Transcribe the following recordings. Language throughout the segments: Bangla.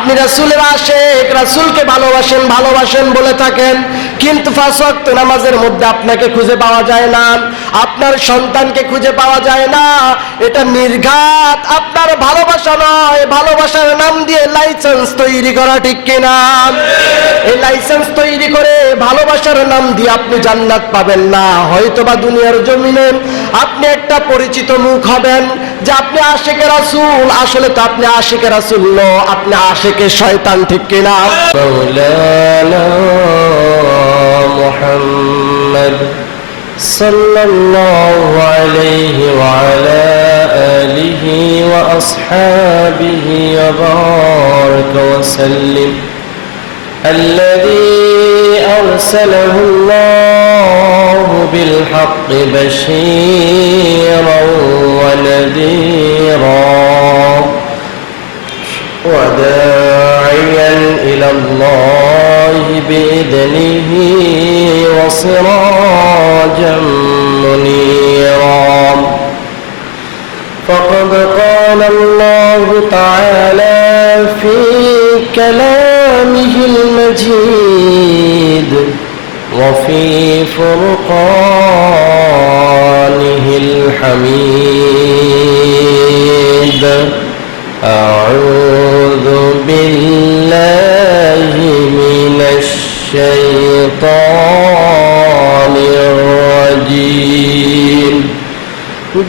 আপনি রাসূলের আশিক, রাসূলকে ভালোবাসেন ভালোবাসেন বলে থাকেন, কিন্তু 5 ওয়াক্ত নামাজের মধ্যে আপনাকে খুঁজে পাওয়া যায় না, আপনার সন্তানকে খুঁজে পাওয়া যায় না। এটা নির্ঘাত আপনার ভালোবাসা নয়, ভালোবাসার নাম দিয়ে লাইসেন্স তৈরি করা, ঠিক কিনা? এই লাইসেন্স তৈরি করে ভালোবাসার নাম দিয়ে আপনি জান্নাত পাবেন না। হয়তোবা দুনিয়ার জমিনে আপনি একটা পরিচিত মুখ হবেন যে আপনি আশিকে রাসূল, আসলে তো আপনি আশিকে রাসূল নয়, আপনি আশিকে শয়তান, ঠিক কিনা? মাওলানা মুহাম্মদ সাল্লাল্লাহু আলাইহি ওয়া আলা আলিহি ওয়া আসহাবিহি ওয়া বারাকা ওয়া সাল্লিম الذي أرسله الله بالحق بشيرا ونذيرا وداعيا إلى الله بإذنه وسراجا منيرا فقد قال الله تعالى في كلامه المجيد وفي فرقانه الحميد أعوذ بالله من الشيطان الرجيم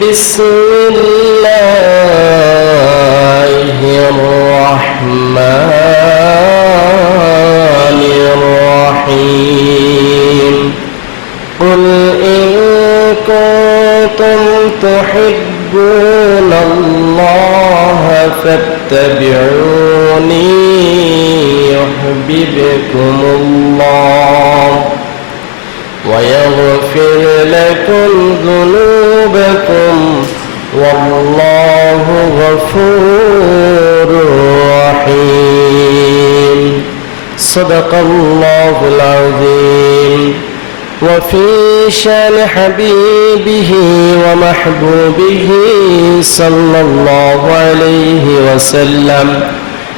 بسم الله الرحمن الرحيم قل إن كنتم تحبون الله فاتبعوني يحببكم الله ويغفر لكم ذنوبكم والله غفور رحيم صدق الله العظيم وفي شان حبيبه ومحبوبه صلى الله عليه وسلم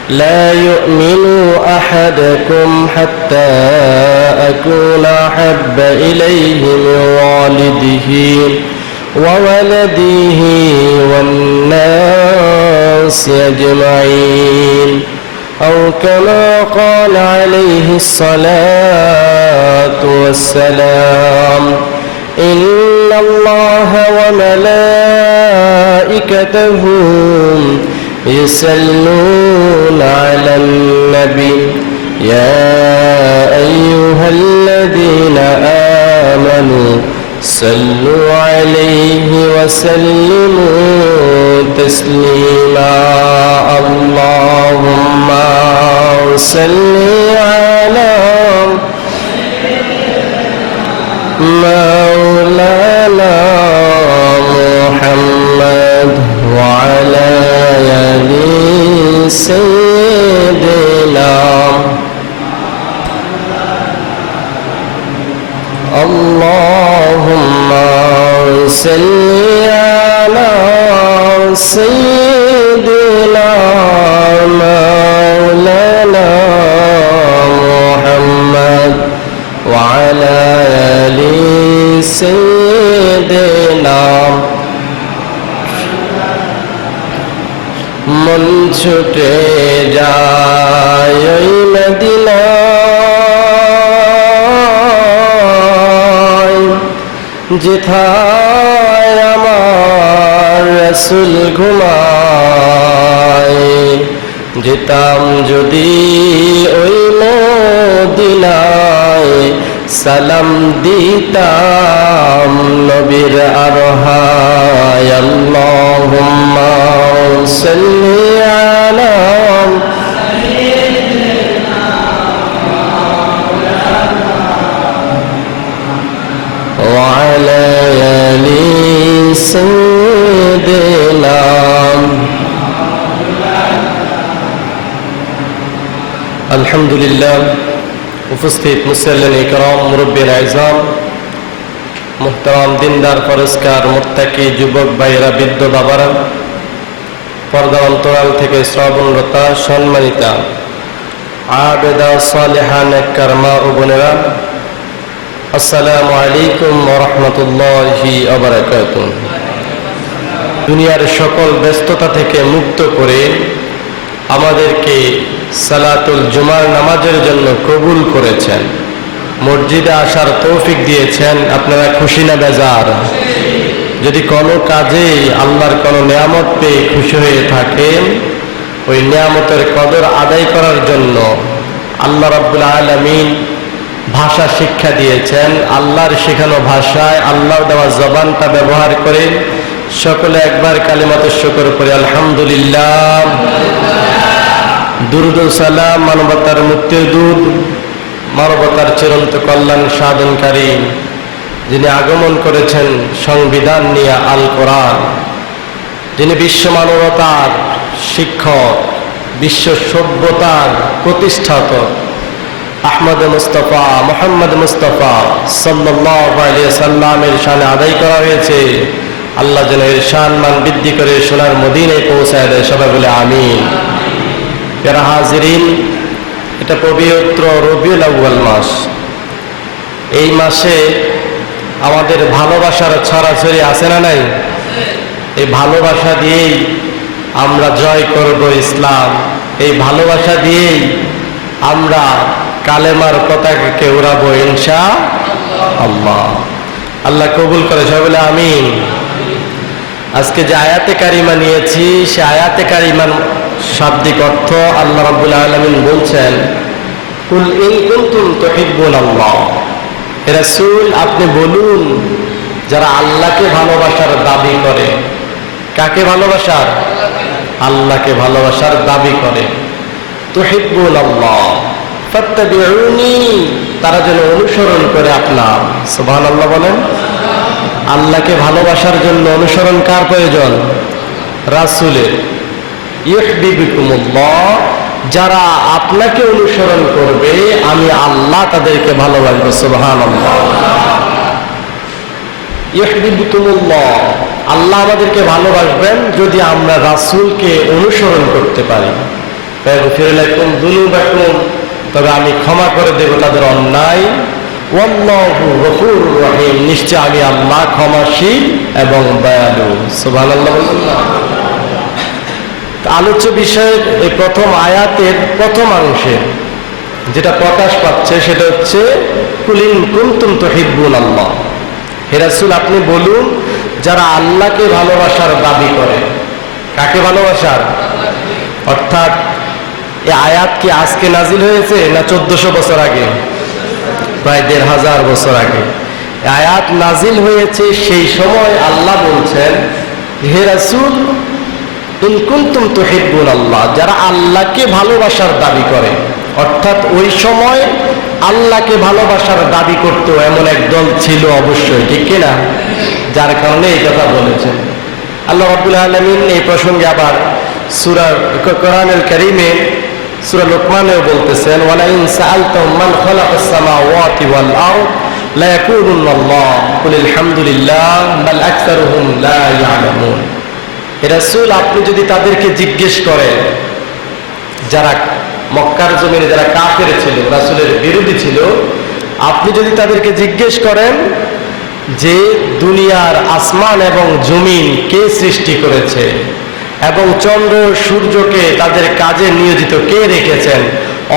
لا يؤمن أحدكم حتى أكون أحب إليه من والده وولده والناس أجمعين أو كما قال عليه الصلاة والسلام إن الله وملائكته يصلون على النبي يا أيها الذين آمنوا صلوا عليه وسلموا تسليما اللهم صل على مولانا محمد وعلى آل سيدنا اللهم صل على سيدنا مولانا محمد وعلى آل سيدنا মন ছুটে যায় ওই মদিনায় যেথায় আমার রাসূল ঘুমায় যেতাম যদি ওই মদিনায় সালাম দিতাম নবীর আরহায় আল্লাহুম্মা সাল্লি আলা ওয়া আলা আলি সাইয়্যিদিনা আলহামদুলিল্লাহ। উপস্থিত মুসল্লিন ইকরাম, মুরব্বির আইজাম, মুহতারাম দিনদার পরস্কার মুত্তাকি যুবক ভাইরা, বৃদ্ধ বাবারা, পর্দা অন্তরাল থেকে শ্রবণরতা সম্মানিতা আবেদা সালেহা নেককার মা ও বোনেরা, আসসালামু আলাইকুম ওয়া রাহমাতুল্লাহি ওয়া বারাকাতুহু। দুনিয়ার সকল ব্যস্ততা থেকে মুক্ত করে আমাদেরকে সালাতুল জুমার নামাজের জন্য কবুল করেছেন, মসজিদে আসার তৌফিক দিয়েছেন। আপনারা খুশি না বেজার? যদি কোনো কাজে আল্লাহর কোনো নিয়ামত পেয়ে খুশি হয়ে থাকেন, ওই নিয়ামতের কদর আদায় করার জন্য আল্লাহ রাব্বুল আলামিন ভাষা শিক্ষা দিয়েছেন। আল্লাহর শেখানো ভাষায়, আল্লাহর দেওয়া জবানটা ব্যবহার করে সকলে একবার কালিমাতুশ শুকর করে আলহামদুলিল্লাহ। দুরূদ ও সালাম মানবতার মুক্তির দূত, মানবতার চিরন্ত কল্যাণ সাধনকারী, যিনি আগমন করেছেন সংবিধান নিয়ে আল কোরআন, যিনি বিশ্ব মানবতার শিক্ষক, বিশ্ব সভ্যতার প্রতিষ্ঠাতা আহমদ মুস্তাফা মুহাম্মদ মুস্তাফা সাল্লাল্লাহু আলাইহি সাল্লামের শানে আদায় করা হয়েছে। আল্লাহ যেন এর সম্মান বৃদ্ধি করে সোনার মদিনায় পৌঁছায় দেয়। সবাই বলে আমিন। যারা হাজিরিন, এটা পবিত্র রবিউল আউয়াল মাস। এই মাসে আমাদের ভালোবাসার ছড়াছড়ি আছে না নাই? এই ভালোবাসা দিয়েই আমরা জয় করব ইসলাম। এই ভালোবাসা দিয়েই আমরা কালেমার পতাকাকে উড়াবো ইনশাআল্লাহ। আল্লাহ কবুল করে। সবাই বলে আমিন। আজকে যে আয়াতে কারিমা নিয়েছি, সে আয়াতে কারিমার শাব্দিক অর্থ আল্লাহ রাব্বুল আলামিন বলছেন, কুল ইন কুনতুম তুহিব্বুনাল্লাহ। হে রাসূল, আপনি বলুন, যারা আল্লাহকে ভালোবাসার দাবি করে। কাকে ভালোবাসার? আল্লাহকে ভালোবাসার দাবি করে। তুহিব্বুনাল্লাহ ফাত্তাবিউনি, তারা যেন অনুসরণ করে আপনার। সুবহানাল্লাহ বলেন। আল্লাহকে ভালোবাসার জন্য অনুসরণ কার প্রয়োজন? রাসূলের। ইউহিব্বুকুমুল্লাহ, যারা আপনাকে অনুসরণ করবে আমি আল্লাহ তাদেরকে ভালোবাসবো। সুবহানাল্লাহ। ইউহিব্বুকুমুল্লাহ, আল্লাহ আমাদেরকে ভালোবাসবেন যদি আমরা রাসূলকে অনুসরণ করতে পারি। ফায়াগফির লাকুম যুনুবাকুম, তবে আমি ক্ষমা করে দেব তাদের অন্যায়। ওয়াল্লাহু গফুরুর রহিম, নিশ্চয় আমি আল্লাহ ক্ষমাশীল এবং দয়ালু। সুবহানাল্লাহ। আলোচ্য বিষয়ের এই প্রথম আয়াতের প্রথম অংশে যেটা প্রকাশ পাচ্ছে সেটা হচ্ছে কুল ইন কুনতুম তুহিব্বুনাল্লাহ। হে রাসূল, আপনি বলুন, যারা আল্লাহকে ভালোবাসার দাবি করে। কাকে ভালোবাসার? অর্থাৎ এই আয়াত কি আজকে নাজিল হয়েছে না 1400 বছর আগে? প্রায় 1500 বছর আগে আয়াত নাজিল হয়েছে। সেই সময় আল্লাহ বলছেন, হে রাসূল, ইন কুনতুম তুহিব্বুনাল্লাহ, যারা আল্লাহকে ভালোবাসার দাবি করে। অর্থাৎ ওই সময় আল্লাহকে ভালোবাসার দাবি করত এমন এক দল ছিল অবশ্যই, ঠিক কিনা? যার কারণে এই কথা বলেছেন। আল্লাহ রাব্বুল আলামিন এই প্রসঙ্গে আবার সূরা কোরআনুল কারীমে সূরা লুকমানেও বলতেছেন, ওয়ালা ইন সাআলতাহুম মান খালাকাস সামাওয়াতি ওয়াল আরদ লা ইয়াকুলুনাল্লাহ কুল আলহামদুলিল্লাহ বাল আকসারুহুম লা ইয়ালামুন। হে রাসূল, আপনি যদি তাদেরকে জিজ্ঞেস করেন, যারা মক্কার জমিনে যারা কাফের ছিল, রাসূলের বিরোধী ছিল, আপনি যদি তাদেরকে জিজ্ঞেস করেন যে দুনিয়ার আসমান এবং জমিন কে সৃষ্টি করেছে এবং চন্দ্র সূর্যকে তাদের কাজে নিয়োজিত কে রেখেছেন,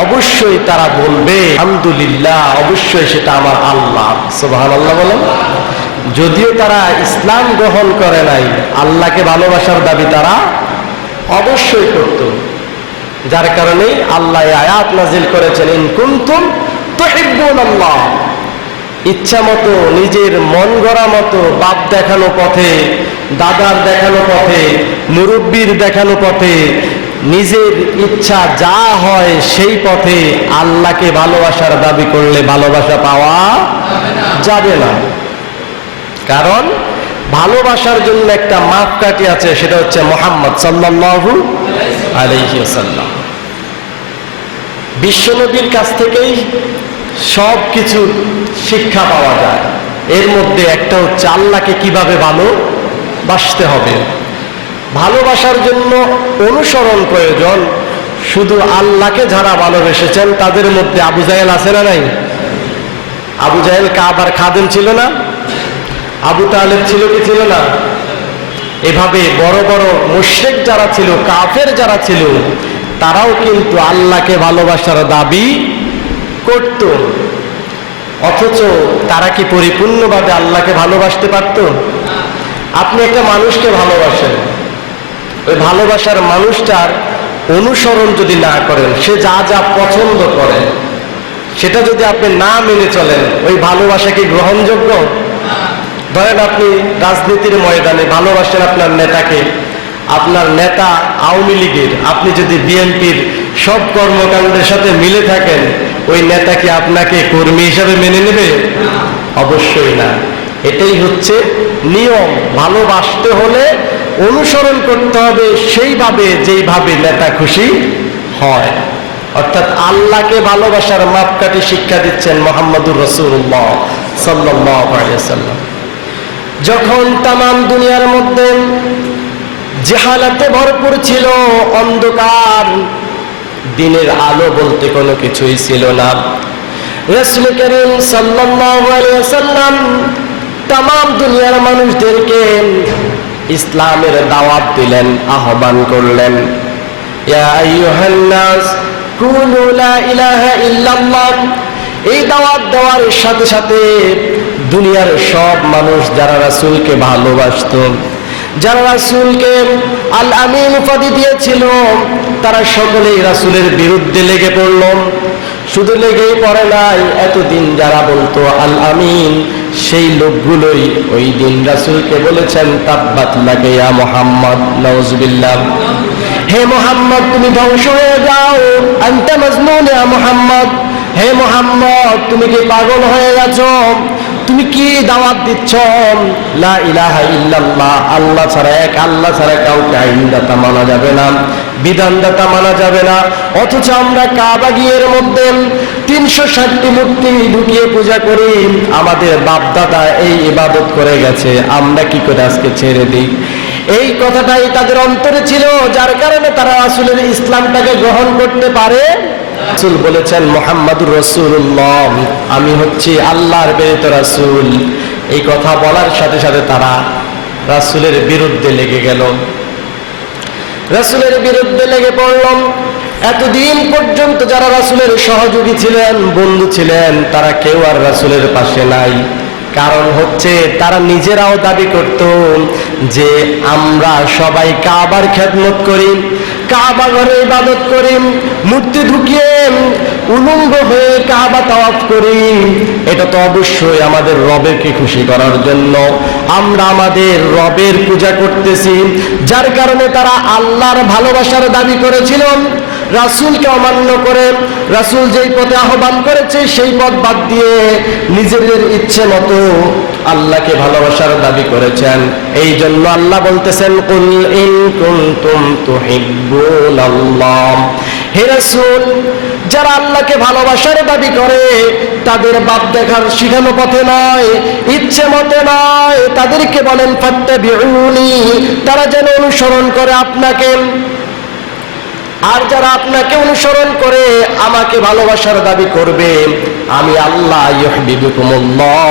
অবশ্যই তারা বলবে আলহামদুলিল্লাহ, অবশ্যই সেটা আমার আল্লাহ। সুবহানাল্লাহ বলেন। যদিও তারা ইসলাম গ্রহণ করে নাই, আল্লাহকে ভালোবাসার দাবি তারা অবশ্যই করত। যার কারণে আল্লাহ আয়াত নাজিল করেছেন, ইন কুনতুম তুহিব্বুনাল্লাহ। ইচ্ছা মতো, নিজের মন গড়া মতো, বাপ দেখানো পথে, দাদার দেখানো পথে, মুরব্বীর দেখানো পথে, নিজের ইচ্ছা যা হয় সেই পথে আল্লাহকে ভালোবাসার দাবি করলে ভালোবাসা পাওয়া যাবে না। কারণ ভালোবাসার জন্য একটা মাপকাঠি আছে, সেটা হচ্ছে মুহাম্মদ সাল্লাল্লাহু আলাইহি ওয়াসাল্লাম। বিশ্বনবীর কাছ থেকেই সব কিছু শিক্ষা পাওয়া যায়। এর মধ্যে একটা হচ্ছে আল্লাহকে কিভাবে ভালোবাসতে হবে। ভালোবাসার জন্য অনুসরণ প্রয়োজন। শুধু আল্লাহকে যারা ভালোবেসেছেন তাদের মধ্যে আবু জাহেল আছে না নাই? আবু জাহেল কাবার খাদেম ছিল না? আবু তালেব ছিল কি ছিল না? এভাবে বড় বড় মুশরিক যারা ছিল, কাফের যারা ছিল, তারাও কিন্তু আল্লাহকে ভালোবাসার দাবি করত। অথচ তারা কি পরিপূর্ণভাবে আল্লাহকে ভালোবাসতে পারত? আপনি একটা মানুষকে ভালোবাসেন, ওই ভালোবাসার মানুষটার অনুসরণ যদি না করেন, সে যা যা পছন্দ করে সেটা যদি আপনি না মেনে চলেন, ওই ভালোবাসা কি গ্রহণযোগ্য? ধরেন আপনি রাজনীতির ময়দানে ভালোবাসেন আপনার নেতাকে, আপনার নেতা আওয়ামী লীগের, আপনি যদি বিএনপির সব কর্মকাণ্ডের সাথে মিলে থাকেন, ওই নেতা কি আপনাকে কর্মী হিসাবে মেনে নেবে? অবশ্যই না। এটাই হচ্ছে নিয়ম। ভালোবাসতে হলে অনুসরণ করতে হবে সেইভাবে যেইভাবে নেতা খুশি হয়। অর্থাৎ আল্লাহকে ভালোবাসার মাপকাঠি শিক্ষা দিচ্ছেন মুহাম্মদুর রাসূলুল্লাহ সাল্লাল্লাহু আলাইহি ওয়াসাল্লাম। যখন তামাম দুনিয়ার মধ্যে জাহালাতে ভরপুর ছিল, অন্ধকার, দিনের আলো বলতে কোনো কিছুই ছিল না, রাসূল করিম সাল্লাল্লাহু আলাইহি ওয়াসাল্লাম তামাম দুনিয়ার মানুষদেরকে ইসলামের দাওয়াত দিলেন, আহ্বান করলেন। ইয়া আইয়ুহান নাস কুলু লা ইলাহা ইল্লাল্লাহ। এই দাওয়াত দেওয়ার সাথে সাথে দুনিয়ার সব মানুষ যারা রাসূলকে ভালোবাসত, যারা রাসূলকে আল আমিন উপাধি দিয়েছিল, তারা সকলেই রাসূলের বিরুদ্ধে লেগে পড়ল। শুধু লেগেই পড়ে নাই, এতদিন যারা বলতো আল আমিন, সেই লোকগুলোই ওই দিন রাসূলকে বলেছেন তাব্বাত লাকা ইয়া মুহাম্মদ, নাউযুবিল্লাহ, হে মুহাম্মদ তুমি ধ্বংস হয়ে যাও, আনতা মাজনুন ইয়া মুহাম্মদ, হে মুহাম্মদ তুমি কি পাগল হয়ে গেছো? তুমি কি দাওয়াত দিচ্ছ লা ইলাহা ইল্লাল্লাহ, আল্লাহ ছাড়া, এক আল্লাহ ছাড়া কাউকে আইনদাতা মানা যাবে না, বিধানদাতা মানা যাবে না। অথচ আমরা কাবা গিয়ের মধ্যে 360টি মূর্তি ঢুকিয়ে পূজা করি, আমাদের বাপ দাদা এই ইবাদত করে গেছে, আমরা কি করে আজকে ছেড়ে দিই? এই কথাটাই তাদের অন্তরে ছিল, যার কারণে তারা রাসূলের ইসলামটাকে গ্রহণ করতে পারে। রাসূল বলেছেন মুহাম্মাদুর রাসূলুল্লাহ, আমি হচ্ছি আল্লাহর প্রেরিত রাসূল। এই কথা বলার সাথে সাথে তারা রাসূলের বিরুদ্ধে লেগে গেল, রাসূলের বিরুদ্ধে লেগে পড়ল। এতদিন পর্যন্ত যারা রাসূলের সহযোগী ছিলেন, বন্ধু ছিলেন, তারা কেউ আর রাসূলের পাশে নাই। কারণ হচ্ছে তারা নিজেরাও দাবি করত যে আমরা সবাই কাবার খেদমত করি, কাবা ঘরে ইবাদত করি, মূর্তি ঢুকিয়ে উলঙ্গ হয়ে কাবা তাওয়াফ করি, এটা তো অবশ্যই আমাদের রবেরকে খুশি করার জন্য, আমরা আমাদের রবের পূজা করতেছি। যার কারণে তারা আল্লাহর ভালোবাসার দাবি করেছিল, রাসূলকে অমান্য করে রাসূল যেই পথে আহ্বান করেছে সেই পথ বাদ দিয়ে নিজেদের ইচ্ছে মতো আল্লাহকে ভালোবাসার দাবি করেছেন। এই জন্য আল্লাহ বলতেছেন কুল ইন কুনতুম তুহিব্বুনাল্লাহ, হে রাসূল যারা আল্লাহকে ভালোবাসার দাবি করে তাদের বাপ দেখার শিখানো পথে নয়, ইচ্ছে মতে নয়, তাদেরকে বলেন ফাত্তাবিউনি, তারা যেন অনুসরণ করে আপনাকে। আর যারা আপনাকে অনুসরণ করে আমাকে ভালোবাসার দাবি করবে, আমি আল্লাহ ইউহিব্বুকুমুল্লাহ,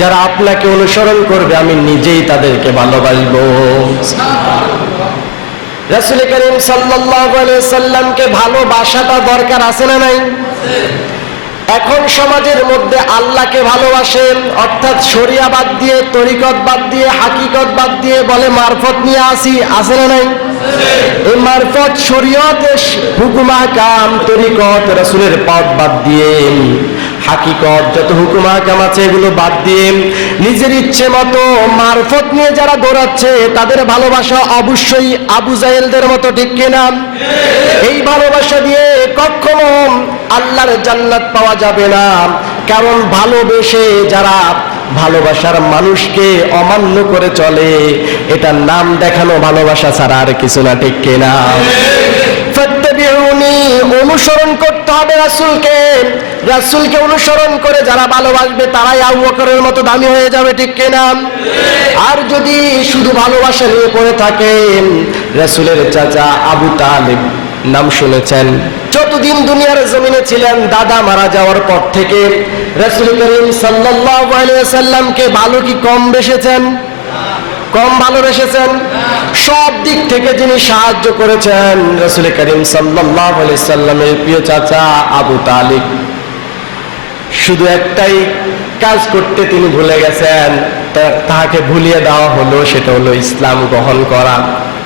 যারা আপনাকে অনুসরণ করবে আমি নিজেই তাদেরকে ভালোবাসবো। রাসূল করিম সাল্লাল্লাহু আলাইহি সাল্লামকে ভালোবাসাটা দরকার আছে না নাই? এখন সমাজের মধ্যে আল্লাহকে ভালোবাসেন, অর্থাৎ শরিয়া বাদ দিয়ে, তরিকত বাদ দিয়ে, হাকিকত বাদ দিয়ে বলে মারফত নিয়ে আসি, আছে না নাই? এই মারফত শরীয়ত, হুকুম আহকাম, তরিকত, রাসূলের পথ বাদ দিয়ে, হাকিকত যত হুকুম আহকাম আছে এগুলো বাদ দিয়ে নিজের ইচ্ছে মতো মারফত নিয়ে যারা দৌড়াচ্ছে, তাদের ভালোবাসা অবশ্যই আবু জাহেলদের মতো, ঠিক কিনা? এই ভালোবাসা দিয়ে কখনো আল্লাহর জান্নাত পাওয়া যাবে না। কারণ ভালোবেসে যারা ভালোবাসার মানুষকে অমান্য করে চলে, এটার নাম দেখানো ভালোবাসা ছাড়া আর কিছু না, ঠিক কিনা? ফাত্তাবিউনি, অনুসরণ করতে হবে রাসূলকে। রাসূলকে অনুসরণ করে যারা ভালোবাসবে তারাই আবু বকরের মতো দামি হয়ে যাবে, ঠিক কিনা? আর যদি শুধু ভালোবাসা নিয়ে পড়ে থাকেন, রাসূলের চাচা আবু তালেব নাম শুনেছেন। যতদিন দুনিয়ার জমিনে ছিলেন, দাদা মারা যাওয়ার পর থেকে রাসূল করিম সাল্লাল্লাহু আলাইহি ওয়াসাল্লামকে ভালো কি কম বেসেছেন? কম ভালোবেসেছেন। সব দিক থেকে যিনি সাহায্য করেছেন রাসূল করিম সাল্লাল্লাহু আলাইহি ওয়াসাল্লামের প্রিয় চাচা আবু তালিব। শুধু একটাই কাজ করতে তিনি ভুলে গেছেন, তাহাকে ভুলিয়ে দেওয়া হলো, সেটা হলো ইসলাম গ্রহণ করা।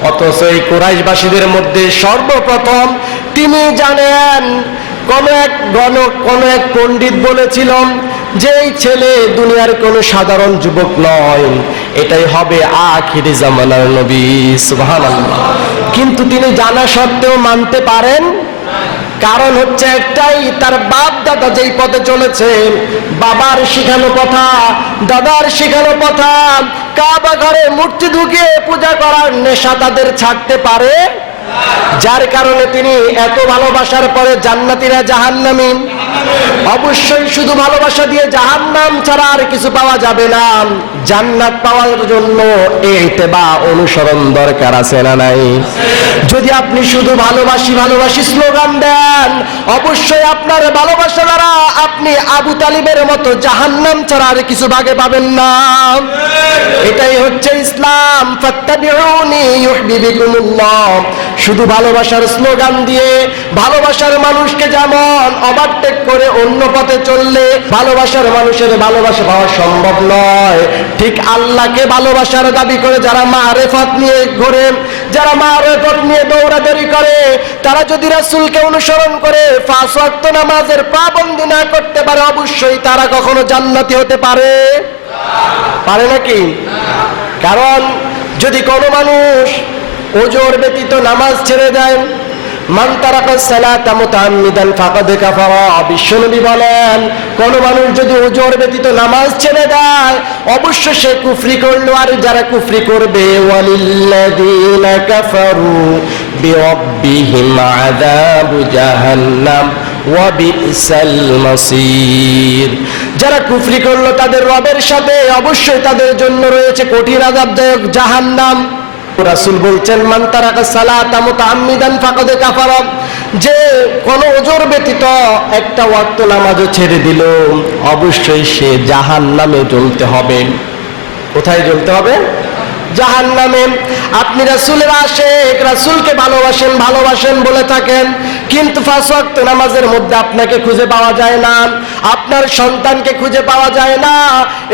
অথচ এই কুরাইশবাসীদের মধ্যে সর্বপ্রথম তিনি জানেন, কোন এক পণ্ডিত বলেছিল যে এই ছেলে দুনিয়ার কোনো সাধারণ যুবক নয়, এটাই হবে আখিরি জামানার নবী। সুবহানাল্লাহ। কিন্তু তিনি জানা সত্ত্বেও মানতে পারেন, কারণ হচ্ছে একটাই, তার বাপ দাদা যেই পথে চলেছে, বাবার শিখানো কথা, দাদার শিখানো কথা, কাবা ঘরে মূর্তি ঢুকিয়ে পূজা করার নেশা তাদের ছাড়তে পারে, যার কারণে তিনি এত ভালোবাসার পরে জান্নাতীরা জাহান্নামী। অবশ্যই শুধু ভালোবাসা দিয়ে জাহান্নাম ছাড়া আর কিছু পাওয়া যাবে না। জান্নাত পাওয়ার জন্য ইত্তেবা অনুসরণ দরকার, আছে না নাই? যদি আপনি শুধু ভালোবাসি ভালোবাসি স্লোগান দেন, অবশ্যই আপনার ভালোবাসা দ্বারা আপনি আবু তালিবের মতো জাহান্নাম ছাড়া আর কিছু ভাগে পাবেন না। এটাই হচ্ছে ইসলাম। ফাত্তাবিউনি ইউহিব্বুকুমুল্লাহ। শুধু ভালোবাসার স্লোগান দিয়ে ভালোবাসার মানুষকে যেমন ওভারটেক করে অন্য পথে চললে ভালোবাসার মানুষের ভালোবাসা পাওয়া সম্ভব নয়, ঠিক আল্লাহকে ভালোবাসার দাবি করে যারা মারেফত নিয়ে ঘোরে, যারা মারেফত নিয়ে দৌড়াদৌড়ি করে, তারা যদি রাসূলকে অনুসরণ করে 5 ওয়াক্ত নামাজের পাবন্দি না করতে পারে, অবশ্যই তারা কখনো জান্নাতি হতে পারে? পারে নাকি? কারণ যদি কোনো মানুষ ওজোর ব্যতীত নামাজ ছেড়ে দেয়, মান তারাকাস সালাতা মুতাআম্মিদান ফাকাদ কাফারা। বিশ্বনবী বলেন, কোন মানুষ যদি ওজোর ব্যতীত নামাজ ছেড়ে দেয়, অবশ্যই সে কুফরি করলো। আর যারা কুফরি করবে, ওয়ালিল্লাযীনা কাফারু বিরাব্বিহিম আযাবু জাহান্নাম ওয়া বিসাল মাসীর। যারা কুফরি করলো তাদের রবের সাথে অবশ্যই তাদের জন্য রয়েছে কঠিন আযাবদায়ক জাহান্নাম। রাসূল বলছেন, মান তারাকা সালাতা মুতাআম্মিদান ফাকাদ কাফারা। যে কোন ওজর ব্যতীত একটা ওয়াক্ত নামাজও ছেড়ে দিল, অবশ্যই সে জাহান্নামে জ্বলতে হবে। কোথায় জ্বলতে হবে? জাহান্নামে। আপনি রাসূলের আশিক, রাসূলকে ভালোবাসেন ভালোবাসেন বলে থাকেন, কিন্তু 5 ওয়াক্ত নামাজের মধ্যে আপনাকে খুঁজে পাওয়া যায় না, আপনার সন্তানকে খুঁজে পাওয়া যায় না।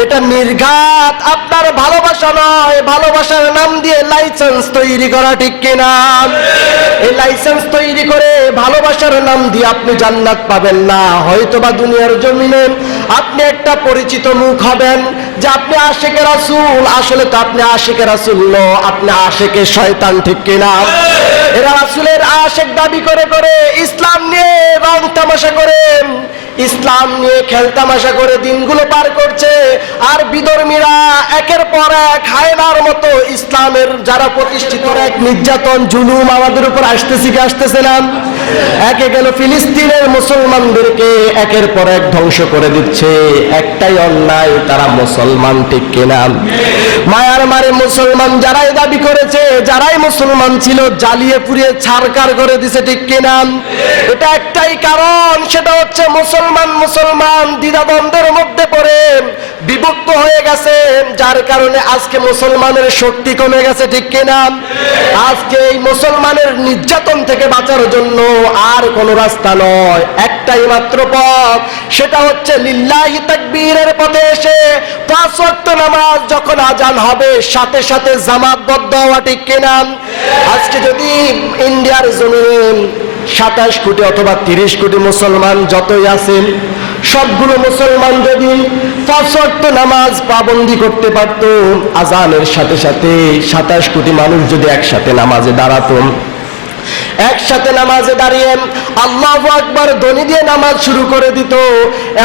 এটা নির্ঘাত আপনার ভালোবাসা নয়, ভালোবাসার নাম দিয়ে লাইসেন্স তৈরি করা, ঠিক কিনা? এই লাইসেন্স তৈরি করে ভালোবাসার নাম দিয়ে আপনি জান্নাত পাবেন না। হয়তোবা দুনিয়ার জমিনে আপনি একটা পরিচিত মুখ হবেন যে আপনি আশিকে রাসূল, আসলে তো আপনি আশিকে রাসূল নয়, আপনি আশিকে শয়তান, ঠিক কিনা? এরা রাসূলের আশিক দাবি করে করে ইসলাম নিয়ে রং তামাশা করে, ইসলাম নিয়ে খেলতামাশা করে দিনগুলো পার করছে। আর বিধর্মীরা একের পর এক হায়নার মতো ইসলামের যারা প্রতিষ্ঠিত এক নির্যাতন জুলুম আমাদের উপর আসতেছে কি আসতেছে না? একে গেল ফিলিস্তিনের মুসলমানদেরকে একের পর এক ধ্বংস করে দিচ্ছে। একটাই অন্যায়, তারা মুসলমান, ঠিক কিনা? মায়ার মারে মুসলমান যারাই দাবি করেছে, যারাই মুসলমান ছিল, জ্বালিয়ে পুড়িয়ে ছারকার করে দিছে, ঠিক কিনা? এটা একটাই কারণ, সেটা হচ্ছে মুসলমান দ্বিধাদ্বন্দ্বের মধ্যে পড়ে বিভক্ত হয়ে গেছে, যার কারণে আজকে মুসলমানের শক্তি কমে গেছে, ঠিক কিনা? আজকে এই মুসলমানের নির্যাতন থেকে বাঁচার জন্য আর কোন রাস্তা নয়, একটাই মাত্র পথ, সেটা হচ্ছে লিল্লাহি তাকবীরের পথে এসে 5 ওয়াক্ত নামাজ যখন আজান হবে সাথে সাথে জামাতবদ্ধ হওয়া, ঠিক কিনা? আজকে যদি ইন্ডিয়ার জমিনে 27 কোটি অথবা 30 কোটি মুসলমান যতই আছেন, সবগুলো মুসলমান যদি 5 ওয়াক্ত নামাজ পাবন্দি করতে পারত, আজানের সাথে সাথে 27 কোটি মানুষ যদি একসাথে নামাজে দাঁড়াতো, একসাথে নামাজে দাঁড়িয়ে আল্লাহু আকবার ধ্বনি দিয়ে নামাজ শুরু করে দিত,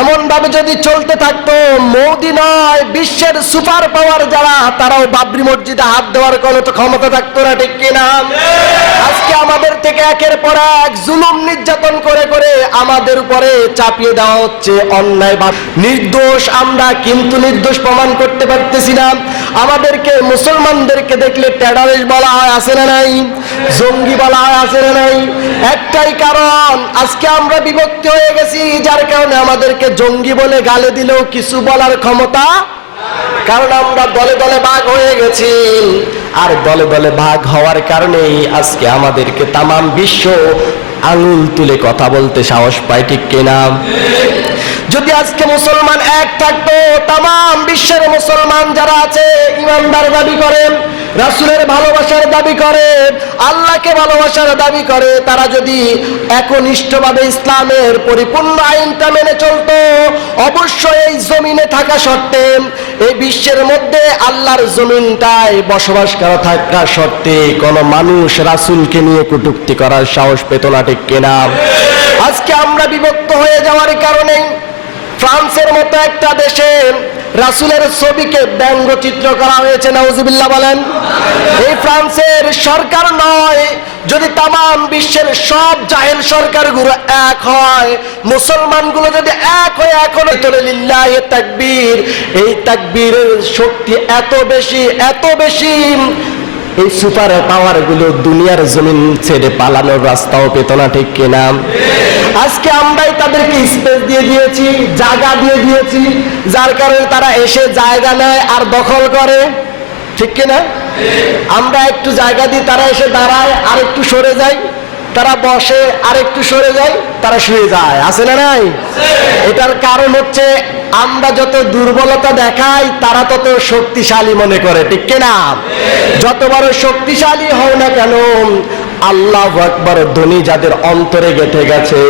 এমন ভাবে যদি চলতে থাকতো, মোদি নয় বিশ্বের সুপার পাওয়ার যারা, তারাও বাবরি মসজিদে হাত দেওয়ার কোনো তো ক্ষমতা থাকতো না, ঠিক কিনা? আজকে আমাদের থেকে একের পর এক জুলুম নির্যাতন করে করে আমাদের উপরে চাপিয়ে দেওয়া হচ্ছে অন্যায় বা নির্দোষ আমরা, কিন্তু নির্দোষ প্রমাণ করতে পারতেছি না। আমাদেরকে মুসলমানদেরকে দেখলে টেররিস্ট বলা হয়, আছে না নাই? জঙ্গি বলা হয়, আছে না নাই? একটাই কারণ, আজকে আমরা বিভক্তি হয়ে গেছি, যার কারণে আমাদেরকে জঙ্গি বলে গালি দিলেও কিছু বলার ক্ষমতা, কারণ আমরা দলে দলে ভাগ হয়ে গেছি। আর দলে দলে ভাগ হওয়ার কারণেই আজকে আমাদেরকে তামাম বিশ্ব আঙুল তুলে কথা বলতে সাহস পায়, ঠিক কিনা? যদি আজকে মুসলমান এক থাকতো, তামাম বিশ্বের মুসলমান যারা আছে, ইমানদার দাবি করে, রাসূলের ভালোবাসার দাবি করে, আল্লাহকে ভালোবাসার দাবি করে, তারা যদি একনিষ্ঠভাবে ইসলামের পরিপূর্ণ আইনটা মেনে চলতো, অবশ্যই এই জমিনে থাকা সত্ত্বে, এই বিশ্বের মধ্যে আল্লাহর জমিনটায় বসবাস করা থাকা সত্ত্বে কোনো মানুষ রাসূলকে নিয়ে কটূক্তি করার সাহস পেত না, ঠিক কিনা? আজকে আমরা বিভক্ত হয়ে যাওয়ার কারণে ফ্রান্সের মতো একটা দেশে রাসূলের ছবিকে ব্যঙ্গচিত্র করা হয়েছে, নাউজুবিল্লাহ বলেন। এই ফ্রান্সের সরকার নয়, যদি তামাম বিশ্বের সব জাহেল সরকারগুলো এক হয়, মুসলমানগুলো যদি এক হয়ে এখন তোলে লিল্লাহি তাকবীর, এই তাকবীরের শক্তি এত বেশি, এত বেশি, এই সুপার পাওয়ার গুলো দুনিয়ার জমিন ছেড়ে পালানোর রাস্তাও পেত না, ঠিক কিনা? আজকে আমরাই তাদেরকে স্পেস দিয়ে দিয়েছি, জায়গা দিয়ে দিয়েছি, যার কারণে তারা এসে জায়গা নেয় আর দখল করে, ঠিক কিনা? আমরা একটু জায়গা দিই, তারা এসে দাঁড়ায়, আর একটু সরে যায়, তারা বসে, আর একটু সরে যায়, তারা শুয়ে যায়, আছে না নাই? এটার কারণ হচ্ছে আমরা যত দুর্বলতা দেখাই, তারা তত শক্তিশালী মনে করে, ঠিক কিনা? যত বড় শক্তিশালী হও না কেন, আল্লাহু আকবার ধ্বনি যাদের অন্তরে গেঁথে গেছে,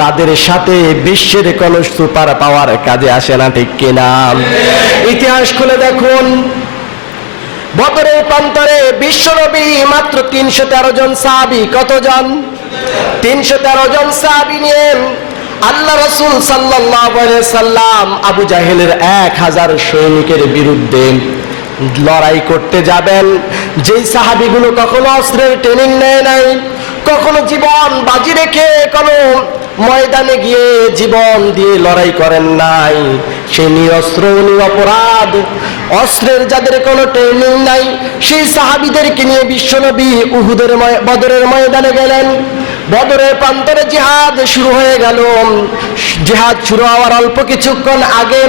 তাদের সাথে বিশ্বের কোন সুপার পাওয়ার কাজে আসে না, ঠিক কিনা? ইতিহাস খুলে দেখুন, বদরের প্রান্তরে বিশ্বনবী মাত্র 313 জন সাহাবী, কতজন? 313 জন সাহাবী নিয়ে আল্লাহ রাসূল সাল্লাল্লাহু আলাইহি সাল্লাম আবু জাহেলের 1000 সৈনিকের বিরুদ্ধে লড়াই করতে যাবেন। যেই সাহাবীগুলো কখনো অস্ত্রের ট্রেনিং নেয় নাই, কখনো জীবন বাজি রেখে কোনো ময়দানে গিয়ে জীবন দিয়ে লড়াই করেন নাই, সেই নিরস্ত্র নিরপরাধ অস্ত্রের যাদের কোনো ট্রেনিং নাই, সেই সাহাবীদেরকে নিয়ে বিশ্বনবী বদরের ময়দানে গেলেন। বদরের প্রান্তরে জিহাদ শুরু হয়ে গেল। জিহাদ শুরু হওয়ার অল্প কিছুক্ষণ আগে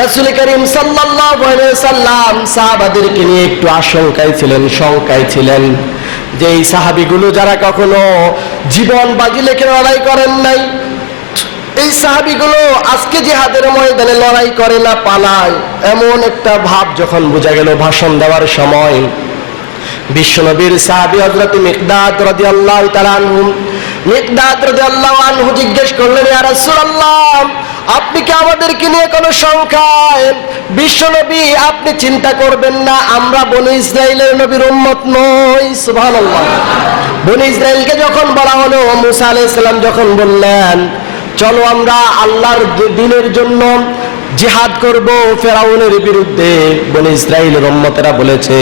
রাসূল করিম সাল্লাল্লাহু আলাইহি সাল্লাম সাহাবাদেরকে নিয়ে একটু আশঙ্কায় ছিলেন, শঙ্কায় ছিলেন যে এই সাহাবীগুলো যারা কখনো জীবন বাজি রেখে লড়াই করেন নাই, এই সাহাবীগুলো আজকে জিহাদের ময়দানে লড়াই করে না, পালায়, এমন একটা ভাব যখন বোঝা গেল ভাষণ দেওয়ার সময়, বিশ্বনবীর সাহাবী হযরত মিকদাদ রাদিয়াল্লাহু তাআলা আনহু, মিকদাদ রাদিয়াল্লাহু আনহু জিজ্ঞেস করলেন, ইয়া রাসূলুল্লাহ, আপনি কি আমাদেরকে নিয়ে কোনো সংখ্যায়? বিশ্বনবী, আপনি চিন্তা করবেন না, আমরা বনি ইসরাইলের নবীর উম্মত নই। সুবহানাল্লাহ। বনি ইসরাইলকে যখন বলা হলো, মুসা আলাইহিস সালাম যখন বললেন চলো আমরা আল্লাহর দ্বীনের জন্য জিহাদ করব ফেরাউনের বিরুদ্ধে, বনি ইসরাইলের উম্মতেরা বলেছে,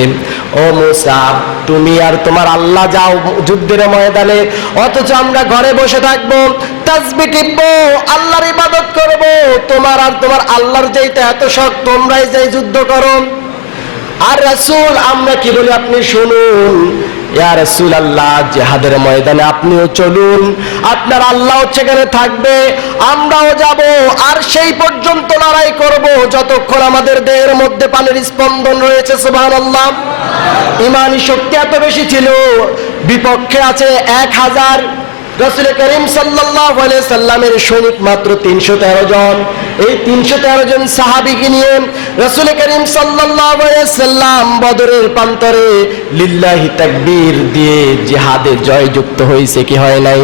ও মুসা, তুমি আর তোমার আল্লাহ যাও যুদ্ধের ময়দানে, অথচ আমরা ঘরে বসে থাকবো, তাসবিহ টিপবো, আল্লাহর ইবাদত করব, তোমার আর তোমার আল্লাহর যেইটা এত শখ, তোমরাই যাই যুদ্ধ করো। আর রাসূল আমরা কি বলি আপনি শুনুন, ইয়া রাসূলুল্লাহ, জিহাদের ময়দানে আপনিও চলুন, আপনার আল্লাহ সেখানে থাকবে, আমরাও যাব, আর সেই পর্যন্ত লড়াই করব যতক্ষণ আমাদের দেহের মধ্যে পানির স্পন্দন রয়েছে। সুবহানাল্লাহ। ঈমানি শক্তি এত বেশি ছিল, বিপক্ষে আছে 1000, রাসূল করিম সাল্লাল্লাহু আলাইহি সাল্লামের সৈনিক মাত্র 313 জন। এই 313 জন সাহাবীকে নিয়ে রাসূল করিম সাল্লাল্লাহু আলাইহি সাল্লাম বদরের প্রান্তরে লিল্লাহি তাকবীর দিয়ে জিহাদে জয়যুক্ত হয়েছে, কি হয় নাই?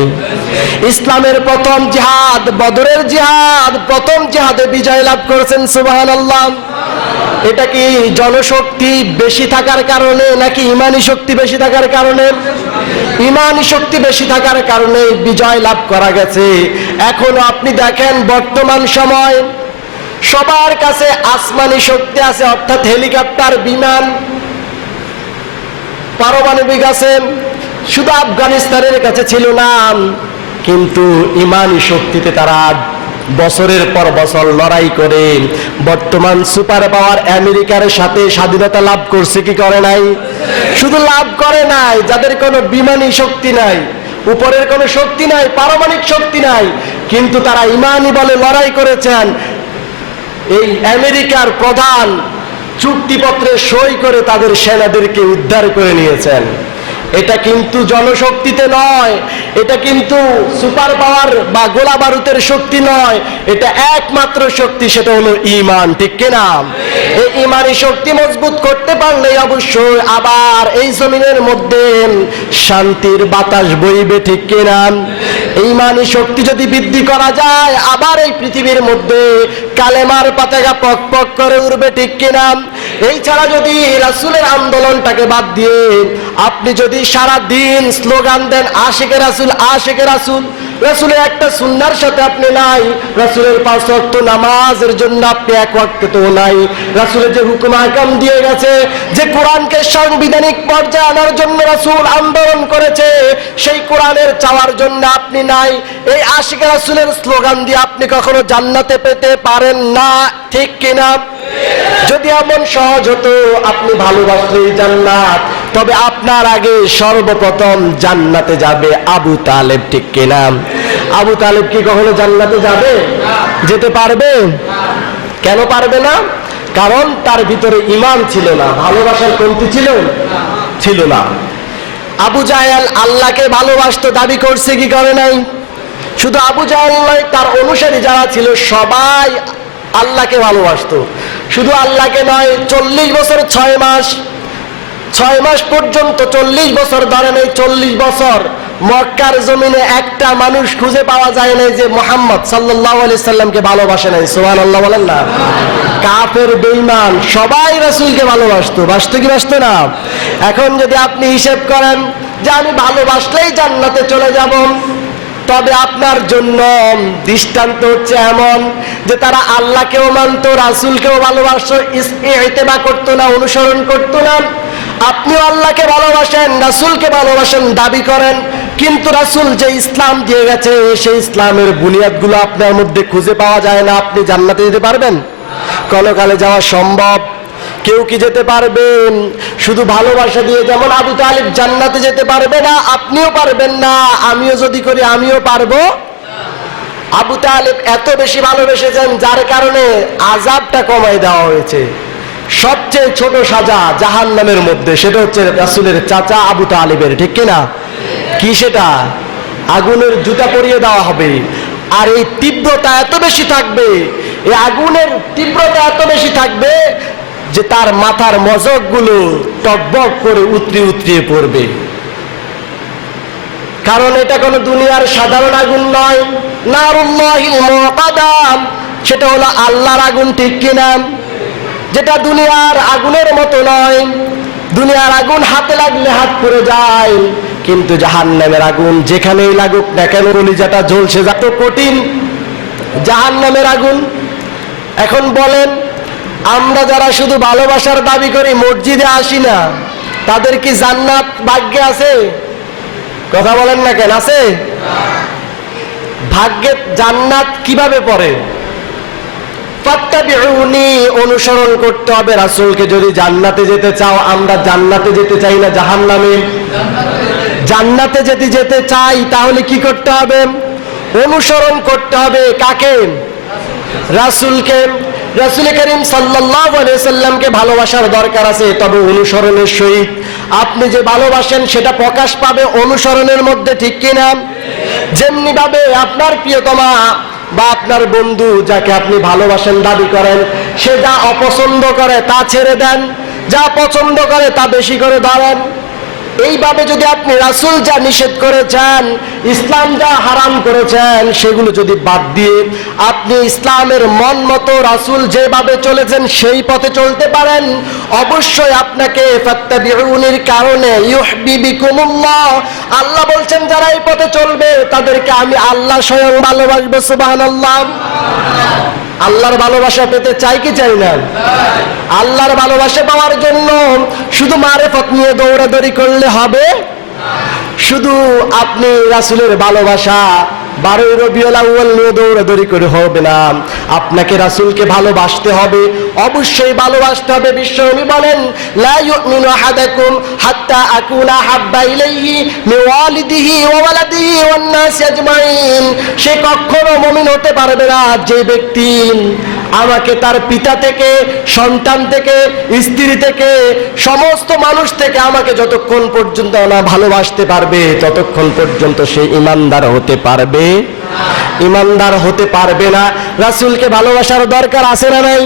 ইসলামের প্রথম জিহাদ, বদরের জিহাদ, প্রথম জিহাদে বিজয় লাভ করেছেন। সুবহানাল্লাহ। এটা কি জনশক্তি বেশি থাকার কারণে নাকি ঈমানি শক্তি বেশি থাকার কারণে? ঈমানি শক্তি বেশি থাকার কারণে বিজয় লাভ করা গেছে। এখনো আপনি দেখেন বর্তমান সময় সবার কাছে আসমানি শক্তি আছে, অর্থাৎ হেলিকপ্টার, বিমান, পারমাণবিক আছে, শুধু আফগানিস্তানের কাছে ছিল না, কিন্তু ঈমানি শক্তিতে তারা বছরের পর বছর লড়াই করে বর্তমান সুপার পাওয়ার আমেরিকার সাথে স্বাধীনতা লাভ করছে কি করে নাই? শুধু লাভ করে নাই, যাদের কোনো বিমানী শক্তি নাই, উপরের কোনো শক্তি নাই, পারমাণবিক শক্তি নাই, কিন্তু তারা ইমানি বলে লড়াই করেছেন। এই আমেরিকার প্রধান চুক্তিপত্রে সই করে তাদের সেনাদেরকে উদ্ধার করে নিয়েছেন। এটা কিন্তু জনশক্তিতে নয়, এটা কিন্তু সুপার পাওয়ার বা গোলা বারুদের শক্তি নয়, এটা একমাত্র শক্তি, সেটা হলো ঈমান। ঠিক কিনা? এই ঈমানি শক্তি মজবুত করতে পারলে অবশ্যই আবার এই জমিনের মধ্যে শান্তির বাতাস বইবে। ঠিক কিনা? ঈমানি শক্তি যদি বৃদ্ধি করা যায়, আবার এই পৃথিবীর মধ্যে কালেমার পতাকা পক পক করে উঠবে। ঠিক কিনা? এই ছাড়া যদি রাসূলের আন্দোলনটাকে বাদ দিয়ে আপনি যদি সারা দিন স্লোগান দেন আশিকে রাসূল, আশিকে রাসূল, রাসূলের একটা সুন্নাহর সাথে আপনি নাই, রাসূলের 5 ওয়াক্ত নামাজের জন্য আপনি এক ওয়াক্ত তো নাই, রাসূলের যে হুকুম আহকাম দিয়ে গেছে, যে কোরআনকে সাংবিধানিক পর্যায়ে আনার জন্য রাসূল আন্দোলন করেছে, সেই কোরআনের চাওয়ার জন্য আপনি নাই, এই আশিকে রাসূলের স্লোগান দিয়ে আপনি কখনো জান্নাতে পেতে পারেন না। ঠিক কিনা? যদি এমন সহজ হতো আপনি ভালোবাসলেই জান্নাত, তবে আপনার আগে সর্বপ্রথম জান্নাতে যাবে আবু তালেব। ঠিক কিনা? আবু তালেব কি কখনো জান্নাতে যাবে? যেতে পারবে? কেন পারবে না? কারণ তার ভিতরে ঈমান ছিল না, ভালোবাসার কমতি ছিল না। আবু জাহেল আল্লাহকে ভালোবাসতো, দাবি করছে কি করে নাই? শুধু আবু জাহেল নয়, তার অনুসারী যারা ছিল সবাই আল্লাহকে ভালোবাসতো। শুধু আল্লাহকে নয়, 40 বছর 6 মাস পর্যন্ত, 40 বছর ধরেন, এই 40 বছর মক্কার জমিনে একটা মানুষ খুঁজে পাওয়া যায় না যে মুহাম্মদ সাল্লাল্লাহু আলাইহি সাল্লামকে ভালোবাসে নাই। সুবহানাল্লাহ বলেন না? কাফের বেঈমান সবাই রাসূলকে ভালোবাসতো, বাসতো কি বাসতো না? এখন যদি আপনি হিসাব করেন যে আমি ভালোবাসলেই জান্নাতে চলে যাব, তবে আপনার জন্য দৃষ্টান্ত হচ্ছে এমন যে তারা আল্লাহকেও মানত, রাসূলকেও ভালোবাসতো, ইত্তেবা করতো না, অনুসরণ করতো না। আপনিও আল্লাহকে ভালোবাসেন, রাসূলকে ভালোবাসেন, দাবি করেন, কিন্তু রাসূল যে ইসলাম দিয়ে গেছে সেই ইসলামের বুনিয়াদগুলো আপনার মধ্যে খুঁজে পাওয়া যায় না। আপনি জান্নাতে যেতে পারবেন? কলকালে যাওয়া সম্ভব? কেউ কি যেতে পারবেন? শুধু ভালোবাসা দিয়ে যেমন আবু তালেব জান্নাতে যেতে পারবে না, আপনিও পারবেন না। আমিও যদি করি আমিও পারবো? আবু তালেব এত বেশি ভালোবেসেছেন যার কারণে আযাবটা কমাই দেওয়া হয়েছে। সবচেয়ে ছোট সাজা জাহান্নামের মধ্যে সেটা হচ্ছে রাসূলের চাচা আবু তালেবের। ঠিক কিনা? কি সেটা? আগুনের জুতা পরিয়ে দেওয়া হবে। আর এই তীব্রতা এত বেশি থাকবে, এই আগুনের তীব্রতা এত বেশি থাকবে যে তার মাথার মজকগুলো টকবক করে উতরিয়ে পড়বে। কারণ এটা কোনো দুনিয়ার সাধারণ আগুন নয়, নারুল্লাহিল মুকাদ্দা, সেটা হলো আল্লাহর আগুন। ঠিক কিনা? যেটা দুনিয়ার আগুনের মতো নয়। দুনিয়ার আগুন হাতে লাগলে হাত পুড়ে যায়, কিন্তু জাহান্নামের আগুন যেখানেই লাগুক না কেন কলিজাটা জ্বলছে, যত কঠিন জাহান্নামের আগুন। এখন বলেন, আমরা যারা শুধু ভালোবাসার দাবি করি, মসজিদে আসি না, তাদের কি জান্নাত ভাগ্যে আছে? কথা বলেন না কেন? আছে? ভাগ্যে জান্নাত কিভাবে পড়ে? ফাত্তাবিউনি, অনুসরণ করতে হবে রাসূলকে। যদি জান্নাতে যেতে চাও, আমরা জান্নাতে যেতে চাই না জাহান্নামে। জান্নাতে যদি যেতে চাই তাহলে কি করতে হবে? অনুসরণ করতে হবে। কাকে? রাসূলকে। রাসূল করিম সাল্লাল্লাহু আলাইহি সাল্লামকে ভালোবাসার দরকার আছে, তবে অনুসরণের সহিত। আপনি যে ভালোবাসেন সেটা প্রকাশ পাবে অনুসরণের মধ্যে। ঠিক কিনা? যেমনি ভাবে আপনার প্রিয়তমা বা আপনার বন্ধু যাকে আপনি ভালোবাসেন দাবি করেন, সে যা অপছন্দ করে তা ছেড়ে দেন, যা পছন্দ করে তা বেশি করে ধরেন। এইভাবে যদি আপনি রাসূল যা নিষেধ করেছেন, ইসলাম যা হারাম করেছেন, সেগুলো যদি বাদ দিয়ে আপনি ইসলামের মন মতো রাসূল যেভাবে চলেছেন সেই পথে চলতে পারেন, অবশ্যই আপনাকে ফাত্তাবিউনির কারণে ইউহিব্বুকুমুল্লাহ, আল্লাহ বলছেন যারা এই পথে চলবে তাদেরকে আমি আল্লাহ স্বয়ং ভালোবাসবো। সুবহানাল্লাহ। আল্লাহর ভালোবাসা পেতে চাই কি চাই না? আল্লাহর ভালোবাসা পাওয়ার জন্য শুধু মারেফত নিয়ে দৌড়াদৌড়ি করলে হবে? শুধু আপনি রাসূলের ভালোবাসা 12 রবিউল আউয়াল নিয়ে দৌড়াদৌড়ি করে হবে না, আপনাকে রাসূলকে ভালোবাসতে হবে, অবশ্যই ভালোবাসতে হবে। বিশ্বনবী বলেন, লা ইউমিনু আহাদাকুম হাত্তা আকুনা হাব্বা ইলাইহি মিন ওয়ালিদিহি ওয়া ওয়ালাদিহি ওয়ান নাস আজমাইন। সে কখনো মুমিন হতে পারবে না যে ব্যক্তি আমাকে তার পিতা থেকে, সন্তান থেকে, স্ত্রী থেকে, সমস্ত মানুষ থেকে আমাকে যতক্ষণ পর্যন্ত না ভালোবাসতে পারবে ততক্ষণ পর্যন্ত সে ঈমানদার হতে পারবে ঈমানদার হতে পারবে না। রাসূলকে ভালোবাসার দরকার আছে না নাই?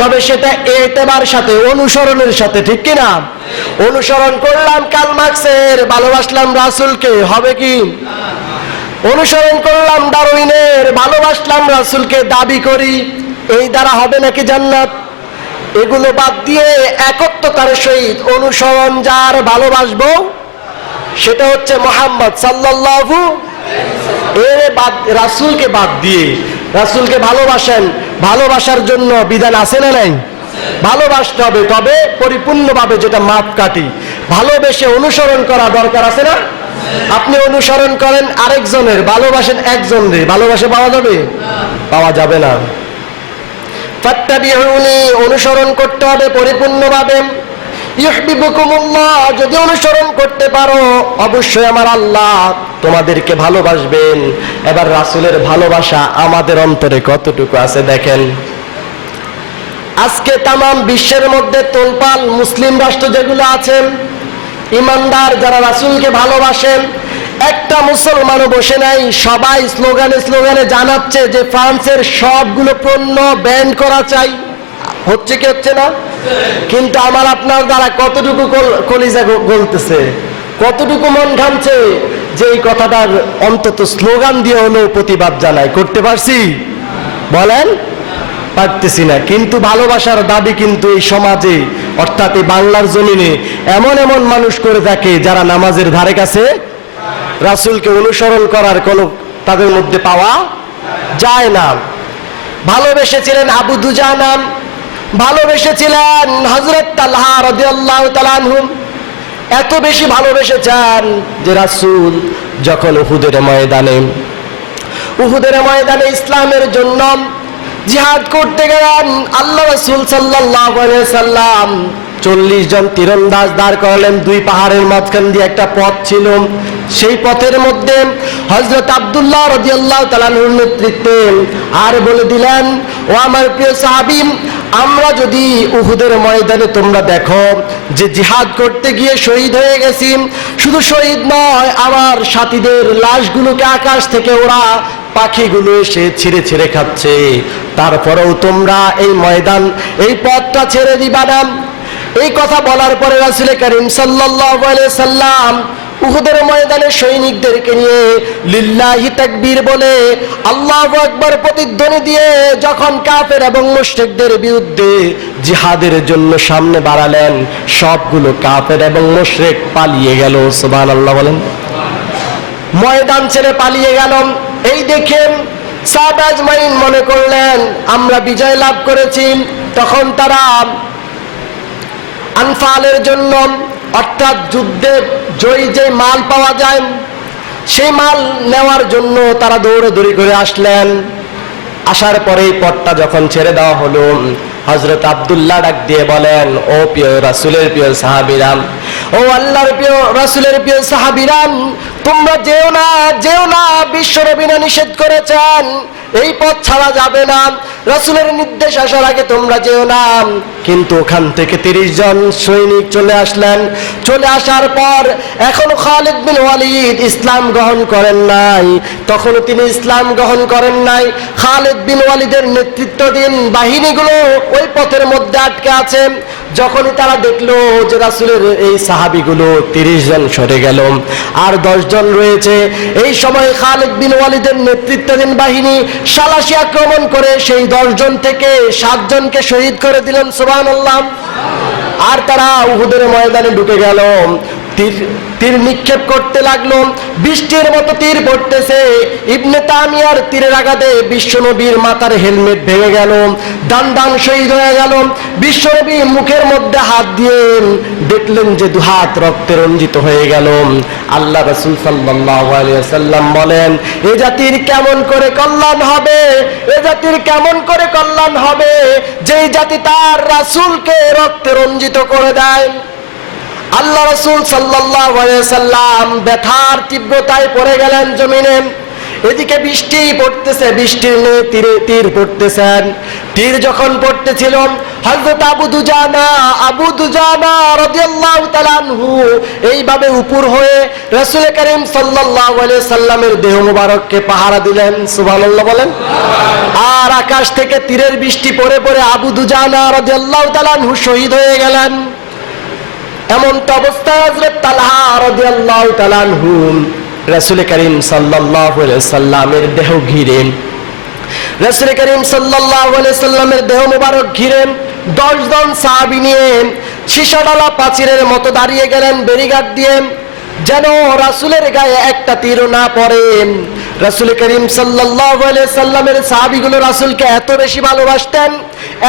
তবে সেটা এতেবার সাথে, অনুসরণের সাথে, ঠিক কি না? অনুসরণ করলাম কার্ল মার্কসের, ভালোবাসলাম রাসূলকে, হবে কি? অনুসরণ করলাম ডারউইনের, ভালোবাসলাম রাসূলকে, দাবি করি, এই দ্বারা হবে নাকি জান্নাত? এগুলো বাদ দিয়ে একত্বতার সহিত অনুসরণ যার ভালোবাসবো সেটা হচ্ছে মুহাম্মদ সাল্লাল্লাহু, এর বাদ, রাসূলকে বাদ দিয়ে রাসূলকে ভালোবাসেন, ভালোবাসার জন্য বিধান আছে না নাই? ভালোবাসতে হবে, তবে পরিপূর্ণভাবে, যেটা মাপকাঠি। ভালোবেসে অনুসরণ করা দরকার আছে না? আপনি অনুসরণ করেন আরেকজনের, ভালোবাসেন একজনের, ভালোবাসা পাওয়া যাবে? পাওয়া যাবে না। ফাত্তাবিউনি, অনুসরণ করতে হবে পরিপূর্ণভাবে। ইউহিব্বুকুমুল্লাহ, যদি অনুসরণ করতে পারো অবশ্যই আমার আল্লাহ তোমাদেরকে ভালোবাসবেন। এবার রাসূলের ভালোবাসা আমাদের অন্তরে কতটুকু আছে দেখেন। আজকে তামাম বিশ্বের মধ্যে তোলপাল মুসলিম রাষ্ট্র যেগুলো আছেন, ইমানদার যারা রাসূলকে ভালোবাসেন, একটা মুসলমানও বসে নাই, সবাই স্লোগানে স্লোগানে জানাচ্ছে যে ফ্রান্সের সবগুলো পণ্য ব্যান করা চাই। হচ্ছে কি হচ্ছে না? কিন্তু আমার আপনার দ্বারা কতটুকু কলিজা গলতেছে, কতটুকু মন ঘামছে যে এই কথাটার অন্তত স্লোগান দিয়ে হলেও প্রতিবাদ জানাই। করতে পারছি? বলেন, পারতেছি না। কিন্তু ভালোবাসার দাবি কিন্তু এই সমাজে, অর্থাৎ এই বাংলার জমিনে এমন এমন মানুষ করে থাকে যারা নামাজের ধারে কাছে রাসূলকে অনুসরণ করার কোনো তাদের মধ্যে পাওয়া যায় না। ভালোবেসেছিলেন আবু দুজানা, ভালোবেসেছিলেন হযরত তালহা রাদিয়াল্লাহু তাআলা আনহু, এত বেশি ভালোবেসেছেন যে রাসূল যখন উহুদের ময়দানে ইসলামের জন্য জিহাদ করতে গেলেন, আল্লাহ রাসূল সাল্লাল্লাহু আলাইহি সাল্লাম 40 জন তীরন্দাজ দাঁড় করালেন। 2 পাহাড়ের মাঝখান দিয়ে একটা পথ ছিল, সেই পথের মধ্যে হযরত আব্দুল্লাহ রাদিয়াল্লাহু তাআলা আনহুর নেতৃত্বে আর বলে দিলেন, ও আমার প্রিয় সাহাবী, আমরা যদি উহুদের ময়দানে তোমরা দেখো যে জিহাদ করতে গিয়ে শহীদ হয়ে গেছি, শুধু শহীদ নয়, আমার সাথীদের লাশগুলোকে আকাশ থেকে ওরা পাখিগুলো এসে ছিঁড়ে ছিঁড়ে খাচ্ছে, তারপরেও তোমরা এই ময়দান, এই পথটা ছেড়ে দিবা না। এই কথা বলার পরে রাসূল করিম সাল্লাল্লাহু আলাইহি সাল্লাম উহুদের ময়দানে সৈনিকদেরকে নিয়ে লিল্লাহি তাকবীর বলে আল্লাহু আকবার প্রতিধ্বনি দিয়ে যখন কাফের এবং মুশরিকদের বিরুদ্ধে জিহাদের জন্য সামনে বাড়ালেন, সবগুলো কাফের এবং মুশরিক পালিয়ে গেল। সুবহানাল্লাহ বলেন। ময়দান ছেড়ে পালিয়ে গেল। এই দেখেন সাহাবা আজমাইন মনে করলেন আমরা বিজয় লাভ করেছি। তখন তারা আনফালের জন্য, অর্থাৎ যুদ্ধে জয়ী যে মাল পাওয়া যায় সেই মাল নেওয়ার জন্য তারা দৌড়াদৌড়ি করে আসলেন। আসার পরে পথটা যখন ছেড়ে দেওয়া হলো, হযরত আব্দুল্লাহ ডাক দিয়ে বলেন, ও প্রিয় রাসূলের প্রিয় সাহাবীরা, ও আল্লাহর প্রিয় রাসূলের প্রিয় সাহাবীরা, তোমরা যেও না, বিশ্বনবী নিষেধ করেছেন, এই পথ ছাড়া যাবে না, রাসূলের নির্দেশ আসার আগে তোমরা যেও না। কিন্তু ওখান থেকে 30 জন সৈনিক চলে আসলেন। চলে আসার পর এখনো খালিদ বিন ওয়ালিদ ইসলাম গ্রহণ করেন নাই, তখনও তিনি ইসলাম গ্রহণ করেন নাই। খালিদ বিন ওয়ালিদের নেতৃত্বাধীন বাহিনীগুলো ওই পথের মধ্যে আটকে আছে। যখনই তারা দেখলো যে রাসূলের এই সাহাবীগুলো 30 জন সরে গেল, আর 10 জন রয়েছে, এই সময় খালিদ বিন ওয়ালিদের নেতৃত্বাধীন বাহিনী সালাশি আক্রমণ করে সেই 10 জন থেকে 7 জনকে শহীদ করে দিলেন। সুবহানাল্লাহ। আর তারা উহুদের ময়দানে ঢুকে গেল। তীর নিক্ষেপ করতে লাগলো, বৃষ্টির মতো তীর পড়তেছে। ইবনে তামিয়ার তীরের আঘাতে বিশ্বনবীর মাথার হেলমেট ভেঙে গেল, দান শহীদ হয়ে গেল। বিশ্বনবী মুখের মধ্যে হাত দিয়ে দেখলেন যে দুহাত রক্তে রঞ্জিত হয়ে গেল। আল্লাহ রাসূল সাল্লাল্লাহু আলাইহি ওয়াসাল্লাম বলেন, এ জাতির কেমন করে কল্যাণ হবে, এ জাতির কেমন করে কল্যাণ হবে যেই জাতি তার রাসূলকে রক্তে রঞ্জিত করে দেয়। আল্লাহ রাসূল সাল্লাল্লাহু আলাইহি সাল্লাম ব্যথার তীব্রতায় পড়ে গেলেন জমিনে। এদিকে বৃষ্টি পড়তেছে, বৃষ্টির নিয়ে তীর পড়তেছেন। তীর যখন পড়তেছিল, হযরত আবু দুজানা রাদিয়াল্লাহু তাআলা আনহু এইভাবে উপর হয়ে রাসূল করিম সাল্লাল্লাহু আলাইহি সাল্লামের দেহ মোবারককে পাহারা দিলেন। সুবহানাল্লাহ বলেন। আর আকাশ থেকে তীরের বৃষ্টি পড়ে পড়ে আবু দুজানা রাদিয়াল্লাহু তাআলা আনহু শহীদ হয়ে গেলেন। এমন তো অবস্থায় হযরত তালহা রাদিয়াল্লাহু তাআলা আনহু রাসূল করিম সাল্লাল্লাহু আলাইহি সাল্লামের দেহ ঘিরে, রাসূল করিম সাল্লাল্লাহু আলাইহি সাল্লামের দেহ মোবারক ঘিরে 10 জন সাহাবী নিয়ে সীসাডালা প্রাচীরের মতো দাঁড়িয়ে গেলেন ব্যারিকেড দিয়ে, যেন রাসূলের গায়ে একটা তীরও না পড়ে। রাসূল করিম সাল্লাল্লাহু আলাইহি সাল্লামের সাহাবীগুলো রাসূলকে এত বেশি ভালোবাসতেন,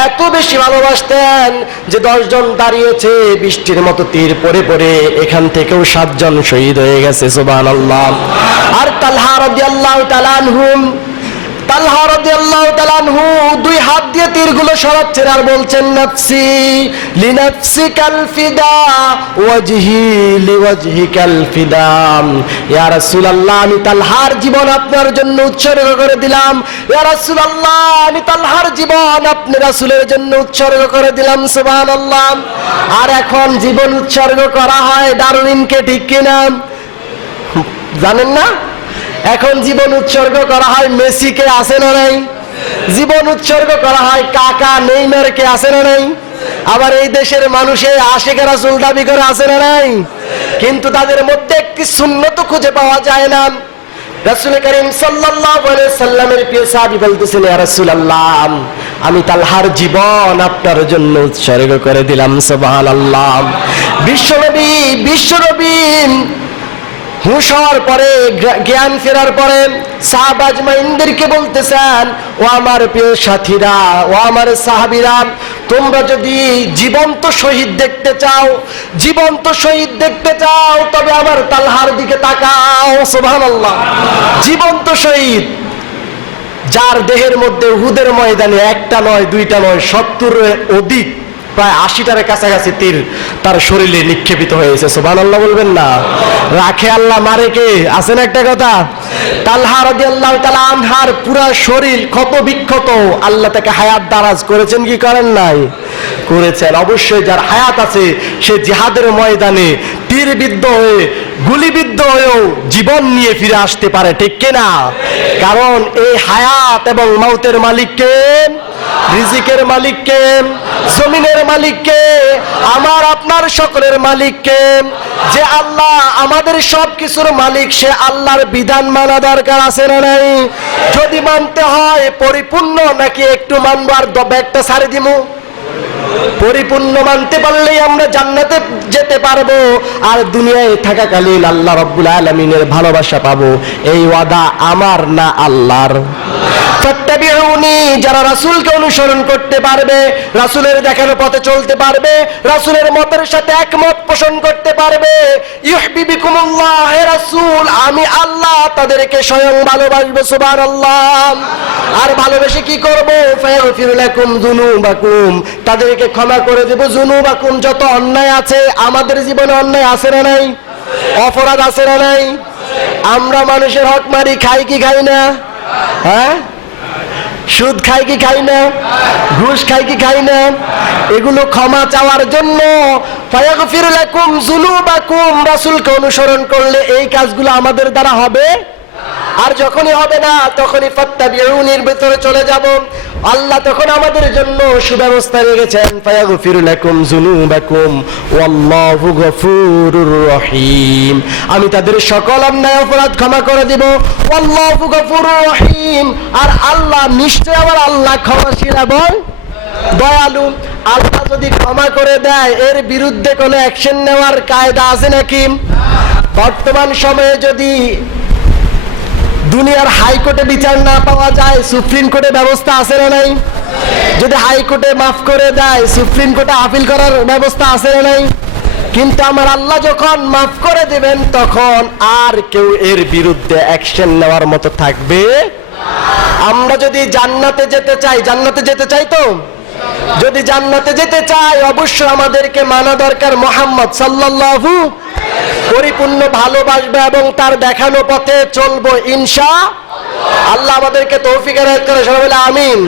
এত বেশি ভালোবাসতেন যে 10 জন দাঁড়িয়েছে, বৃষ্টির মতো তীর পড়ে পড়ে এখান থেকেও 7 জন শহীদ হয়ে গেছে। সুবহানাল্লাহ। আর তালহা রাদিয়াল্লাহু তাআলা আনহু, তালহা রাদিয়াল্লাহু তাআলা আনহু 2 হাত দিয়ে তীরগুলো সরাচ্ছেন আর বলছেন, নাফসি লিনাফসিকাল ফিদা ওয়াজহি লিওয়াজহিকাল ফিদা। ইয়া রাসূলুল্লাহ, আমি তালহার জীবন আপনার জন্য উৎসর্গ করে দিলাম। ইয়া রাসূলুল্লাহ, আমি তালহার জীবন আপনি রাসূলের জন্য উৎসর্গ করে দিলাম। সুবহানাল্লাহ। আর এখন জীবন উৎসর্গ করা হয় ডারউইনকে, ঠিক কিনা? জানেন না? এখন জীবন উৎসর্গ করা হয় মেসিকে, আছে না নাই? জীবন উৎসর্গ করা হয় কাকা নেইমারকে, আছে না নাই? আবার এই দেশের মানুষে আশিকে রাসূল দাবি করে, আছে না নাই? কিন্তু তাদের মধ্যে একটি সুন্নত খুঁজে পাওয়া যায় না। রাসূল করিম সাল্লাল্লাহু আলাইহি সাল্লামের প্রিয় সাহাবী বলতেছেন, ইয়া রাসূলুল্লাহ, আমি তালহার জীবন আপনার জন্য উৎসর্গ করে দিলাম। সুবহানাল্লাহ। বিশ্বনবী হুঁশ হওয়ার পরে, জ্ঞান ফেরার পরে সাহাবা আজমাইনদেরকে বলতেছেন, ও আমার প্রিয় সাথীরা, ও আমার সাহাবীরা, তোমরা যদি জীবন্ত শহীদ দেখতে চাও, জীবন্ত শহীদ দেখতে চাও, তবে আমার তালহার দিকে তাকাও। সুবহানাল্লাহ। জীবন্ত শহীদ, যার দেহের মধ্যে উহুদের ময়দানে একটা নয়, দুইটা নয়, 70-এর অধিক, প্রায় 80টার কাছাকাছি তীর তার শরীরে নিক্ষেপিত হয়েছে। সুবহানাল্লাহ বলবেন না? রাখে আল্লাহ, মারে কে? আছেন একটা কথা। তালহা রাদিয়াল্লাহু তাআলা আনহার পুরা শরীর ক্ষত বিক্ষত, আল্লাহ তাকে হায়াত দারাজ করেছেন কি করেন নাই? করেছেন। অবশ্যই যার হায়াত আছে সে জিহাদের ময়দানে তীরবিদ্ধ হয়ে, গুলিবিদ্ধ হয়েও জীবন নিয়ে ফিরে আসতে পারে, ঠিক কিনা? কারণ এই হায়াত এবং মওতের মালিক কে? রিজিকের মালিক কে? জমিনের মালিক কে? আমার আপনার সকলের মালিক কে? যে আল্লাহ আমাদের সব কিছুর মালিক, সে আল্লাহর বিধান মানা দরকার, আছে না নাই? যদি মানতে হয় পরিপূর্ণ, নাকি একটু মানবো আর ব্যাগটা ছাড়ে দিমু? পরিপূর্ণ মানতে পারলেই আমরা জান্নাতে যেতে পারবো, আর দুনিয়ায় থাকাকালীন আল্লাহ রাব্বুল আলামিনের ভালোবাসা পাবো। এই ওয়াদা আমার না আল্লাহর? ফাত্তাবিউনি, যারা রাসূলকে অনুসরণ করতে পারবে, রাসূলের দেখানো পথে চলতে পারবে, রাসূলের মতের সাথে একমত পোষণ করতে পারবে, ইউহিব্বুকুমুল্লাহ, হে রাসূল আমি আল্লাহ তাদেরকে স্বয়ং ভালোবাসবো। সুবহানাল্লাহ। আর ভালোবেসে কি করব? ফায়াগফির লাকুম যুনুবাকুম, তাদেরকে ক্ষমা করে দেব যুনুবাকুম, যত অন্যায় আছে। আমাদের জীবনে অন্যায় আছে না নাই? অপরাধ আছে না নাই? আমরা মানুষের হক মারি, খাই কি খাই না? হ্যাঁ, সুদ খাই কি খাই না? ঘুষ খাই কি খাই না? এগুলো ক্ষমা চাওয়ার জন্য ফায়াগফির লাকুম যুনুবাকুম, রাসূলকে অনুসরণ করলে এই কাজগুলো আমাদের দ্বারা হবে। আর যখনই হবে না, তখনই ফাত্তাবিউনির ভিতরে চলে যাব। আল্লাহ তখন আমাদের জন্য সুব্যবস্থা রেখেছেন, ফায়াগফির লাকুম যুনুবাকুম ওয়াল্লাহু গফুরুর রহিম, আমি তাদের সকল অন্যায় অপরাধ ক্ষমা করে দিব। ওয়াল্লাহু গফুরুর রহিম, আর আল্লাহ নিশ্চয় আমার আল্লাহ ক্ষমাশীল এবং দয়ালু। আল্লাহ যদি ক্ষমা করে দেয় এর বিরুদ্ধে কোনো অ্যাকশন নেওয়ার কায়দা আছে নাকি? বর্তমান সময়ে যদি দুনিয়ার হাইকোর্টে বিচার না পাওয়া যায়, সুপ্রিম কোর্টে ব্যবস্থা আছে না নাই? যদি হাইকোর্টে মাফ করে দেয়, সুপ্রিম কোর্টে আপিল করার ব্যবস্থা আছে না নাই? কিন্তু আমার আল্লাহ যখন মাফ করে দিবেন তখন আর কেউ এর বিরুদ্ধে অ্যাকশন নেওয়ার মতো থাকবে। আমরা যদি জান্নাতে যেতে চাই, জান্নাতে যেতে চাই তো, যদি জান্নাতে যেতে চাই অবশ্যই আমাদেরকে মানা দরকার মুহাম্মদ সাল্লাল্লাহু, পরিপূর্ণ ভালোবাসবো এবং তার দেখানো পথে চলবো ইনশাআল্লাহ। আল্লাহ আমাদেরকে তৌফিক এনায়েত করে, সবাই বলে আমিন।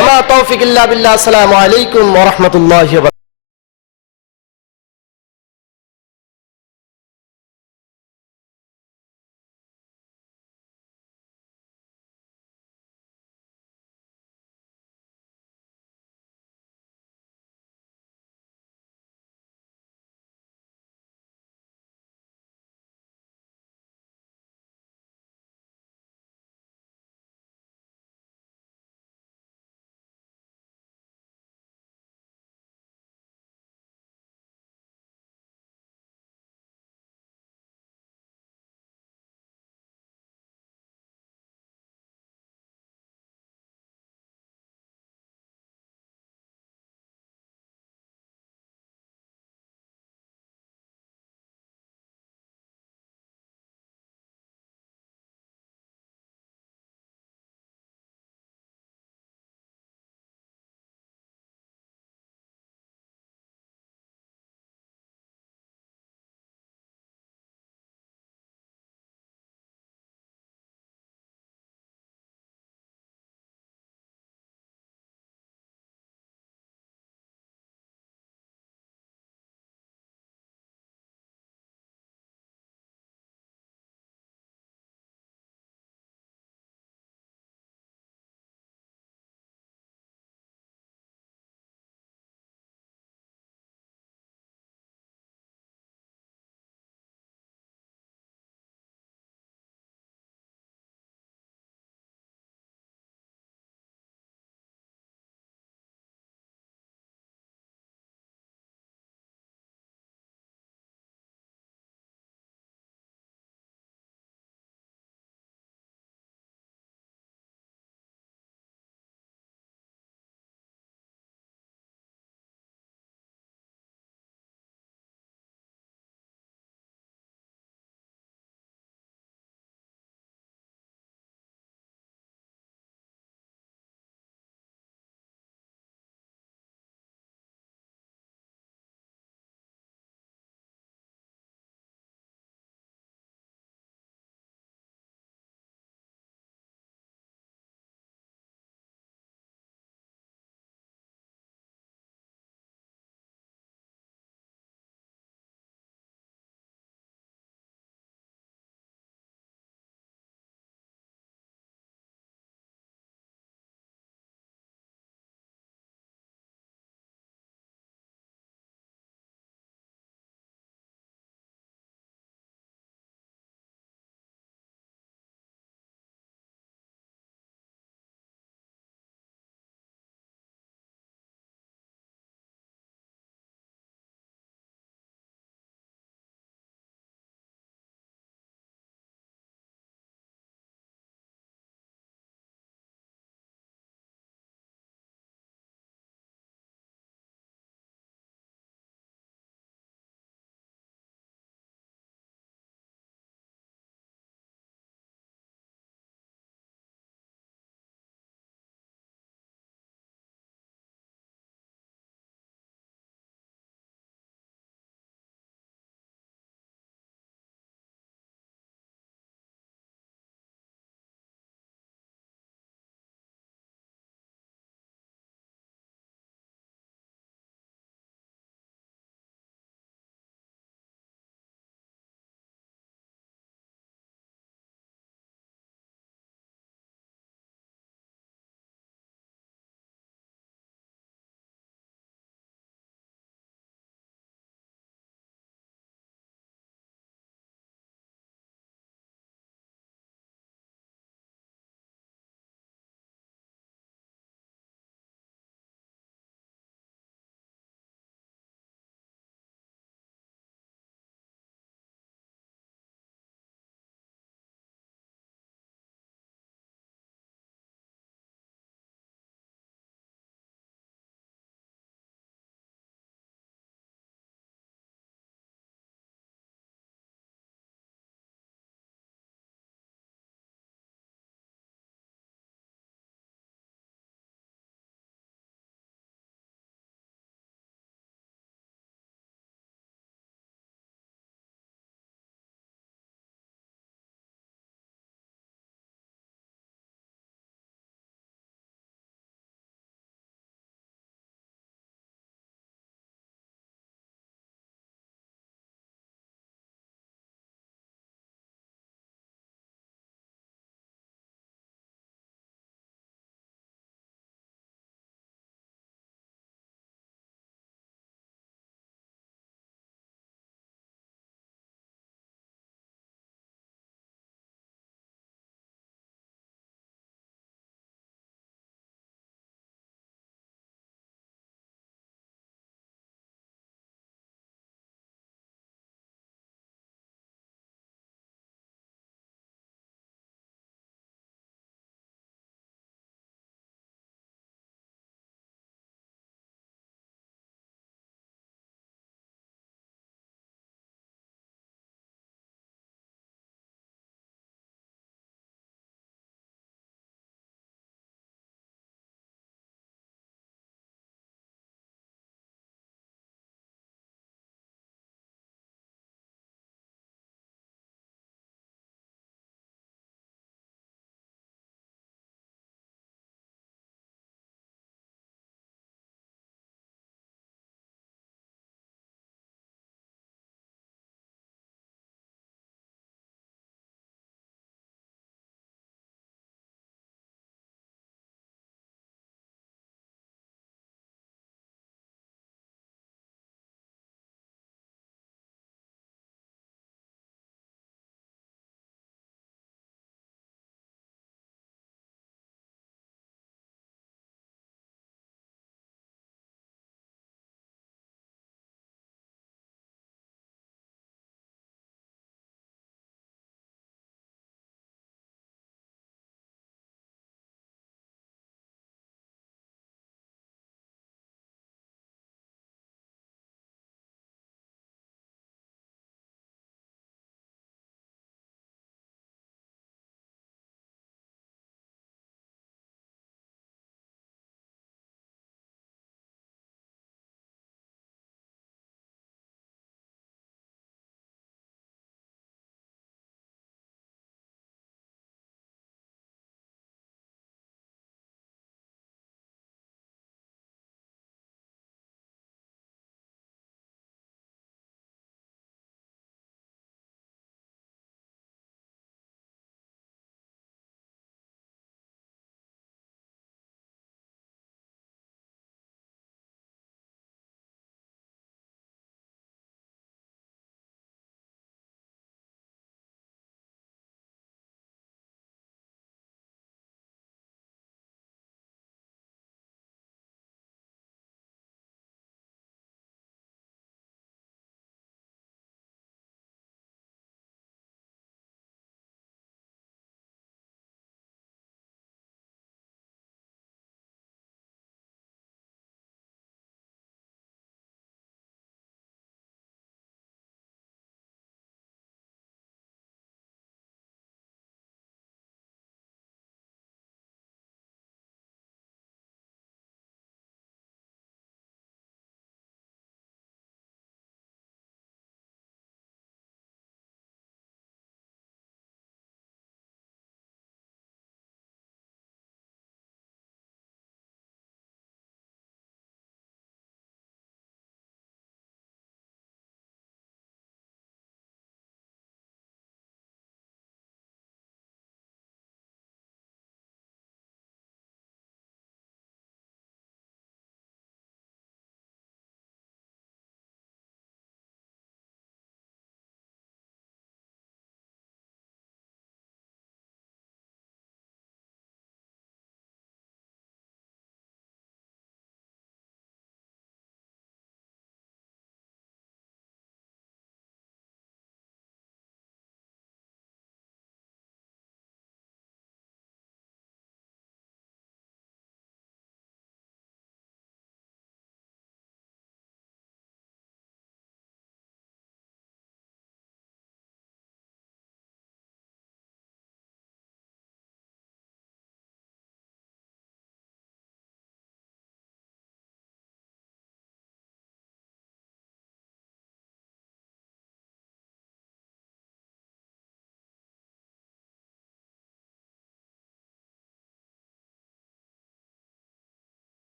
আমা তৌফিক ইল্লা বিল্লাহ। আসসালামু আলাইকুম ওয়া রাহমাতুল্লাহি ওয়া বারাকাতুহু।